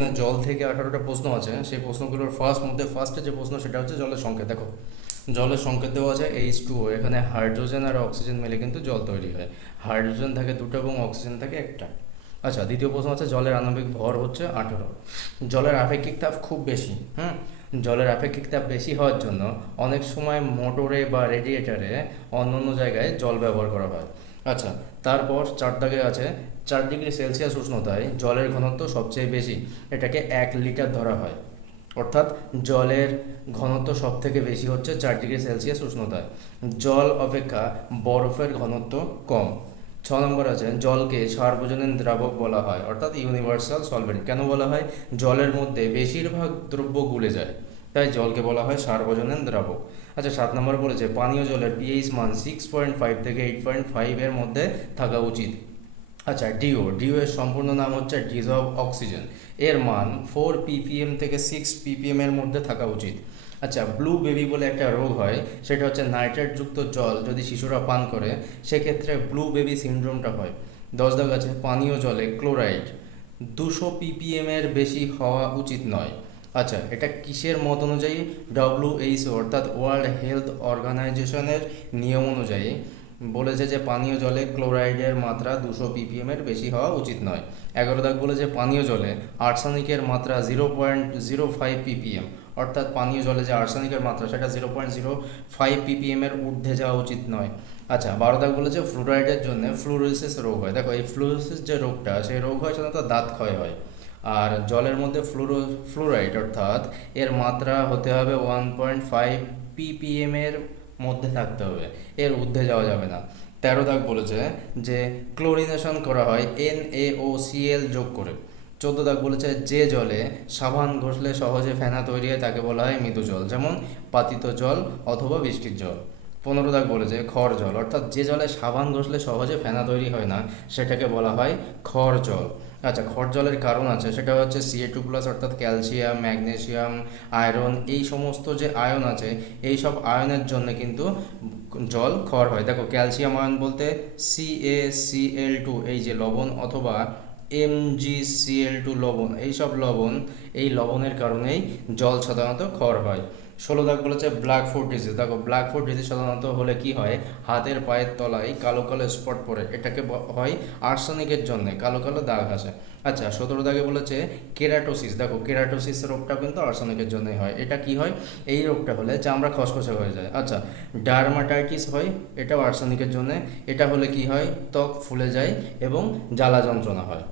এখানে জল থেকে 18টা প্রশ্ন আছে, সেই প্রশ্নগুলোর ফার্স্টে যে প্রশ্ন সেটা হচ্ছে জলের সংকেত। দেখো জলের সংকেত দেওয়া আছে H2O, এখানে হাইড্রোজেন আর অক্সিজেন মিলে কিন্তু জল তৈরি হয়। হাইড্রোজেন থাকে দুটো এবং অক্সিজেন থাকে একটা। আচ্ছা, দ্বিতীয় প্রশ্ন আছে জলের আণবিক ভর হচ্ছে 18। জলের আপেক্ষিক তাপ খুব বেশি। জলের আপেক্ষিক তাপ বেশি হওয়ার জন্য অনেক সময় মোটরে বা রেডিয়েটারে অন্য জায়গায় জল ব্যবহার করা হয়। আচ্ছা, তারপর 4 দাগে আছে 4 ডিগ্রি সেলসিয়াস উষ্ণতায় জলের ঘনত্ব সবচেয়ে বেশি, এটাকে 1 লিটার ধরা হয়। অর্থাৎ জলের ঘনত্ব সব থেকে বেশি হচ্ছে 4 ডিগ্রি সেলসিয়াস উষ্ণতায়। জল অপেক্ষা বরফের ঘনত্ব কম। 6 নম্বর আছে জলকে সার্বজনীন দ্রাবক বলা হয়, অর্থাৎ ইউনিভার্সাল সলভেন্ট। কেন বলা হয়? জলের মধ্যে বেশিরভাগ দ্রব্য গুলে যায়, তাই জলকে বলা হয় সার্বজনীন দ্রাবক। আচ্ছা, 7 নম্বর বলেছে পানীয় জলের পিএইচ মান 6.5 থেকে 8.5 এর মধ্যে থাকা উচিত। আচ্ছা, ডিও এর সম্পূর্ণ নাম হচ্ছে ডিজলভ অক্সিজেন। এর মান 4 ppm থেকে 6 ppm এর মধ্যে থাকা উচিত। আচ্ছা, ব্লু বেবি বলে একটা রোগ হয়, সেটা হচ্ছে নাইট্রেটযুক্ত জল যদি শিশুরা পান করে সেক্ষেত্রে ব্লু বেবি সিনড্রোমটা হয়। 10 দাগ আছে পানীয় জলে ক্লোরাইড 200 ppm এর বেশি হওয়া উচিত নয়। আচ্ছা, এটা কিসের মত অনুযায়ী? WHO অর্থাৎ ওয়ার্ল্ড হেলথ অর্গানাইজেশনের নিয়ম অনুযায়ী বলেছে যে পানীয় জলে ক্লোরাইডের মাত্রা 200 ppm এর বেশি হওয়া উচিত নয়। 11 দাগ বলেছে পানীয় জলে আর্সেনিকের মাত্রা 0.05 ppm, অর্থাৎ পানীয় জলে যে আর্সেনিকের মাত্রা সেটা 0.05 ppm এর ঊর্ধ্বে যাওয়া উচিত নয়। আচ্ছা, 12 দাগ বলেছে ফ্লুরাইডের জন্য ফ্লুরোসিস রোগ হয়। দেখো এই ফ্লুরোসিস যে রোগটা, সেই রোগ হয় সাধারণত দাঁত ক্ষয় হয়। আর জলের মধ্যে ফ্লুরাইড অর্থাৎ এর মাত্রা হতে হবে 1.5 ppm এর মধ্যে থাকতে হবে, এর ঊর্ধ্বে যাওয়া যাবে না। 13 দাগ বলেছে যে ক্লোরিনেশন করা হয় NaOCl যোগ করে। 14 দাগ বলেছে যে জলে সাবান ঘষলে সহজে ফেনা তৈরি হয় তাকে বলা হয় মৃদু জল, যেমন পাতিত জল অথবা বৃষ্টির জল। 15 দাগ বলেছে খর জল, অর্থাৎ যে জলে সাবান ঘষলে সহজে ফেনা তৈরি হয় না সেটাকে বলা হয় খর জল। আচ্ছা, খর জলের কারণ আছে, সেটা হচ্ছে Ca2+ অর্থাৎ ক্যালসিয়াম, ম্যাগনেসিয়াম, আয়রন, এই সমস্ত যে আয়ন আছে এই সব আয়নের জন্য কিন্তু জল খর হয়। দেখো ক্যালসিয়াম আয়ন বলতে CaCl2 এই যে লবণ, অথবা MgCl2 লবণ, এই লবণের কারণেই জল সাধারণত খর হয়। 16 দাগ বলেছে ব্ল্যাক ফুট ডিজিজ। দেখো ব্ল্যাক ফুট ডিজিজ সাধারণত হলে কি হয়, হাতের পায়ের তলায় কালো কালো স্পট পড়ে, এটাকে হয় আর্সেনিকের জন্য কালো কালো দাগ আসে। আচ্ছা, 17 দাগে বলেছে কেরাটোসিস। দেখো কেরাটোসিস রোগটা কিন্তু আর্সেনিকের জন্যই হয়। এটা কি হয়? এই রোগটা হলে চামড়া খসখসে হয়ে যায়। আচ্ছা, ডার্মাটাইটিস হয়, এটাও আর্সেনিকের জন্য। এটা হলে কি হয়, ত্বক ফুলে যায় এবং জ্বালা যন্ত্রণা হয়।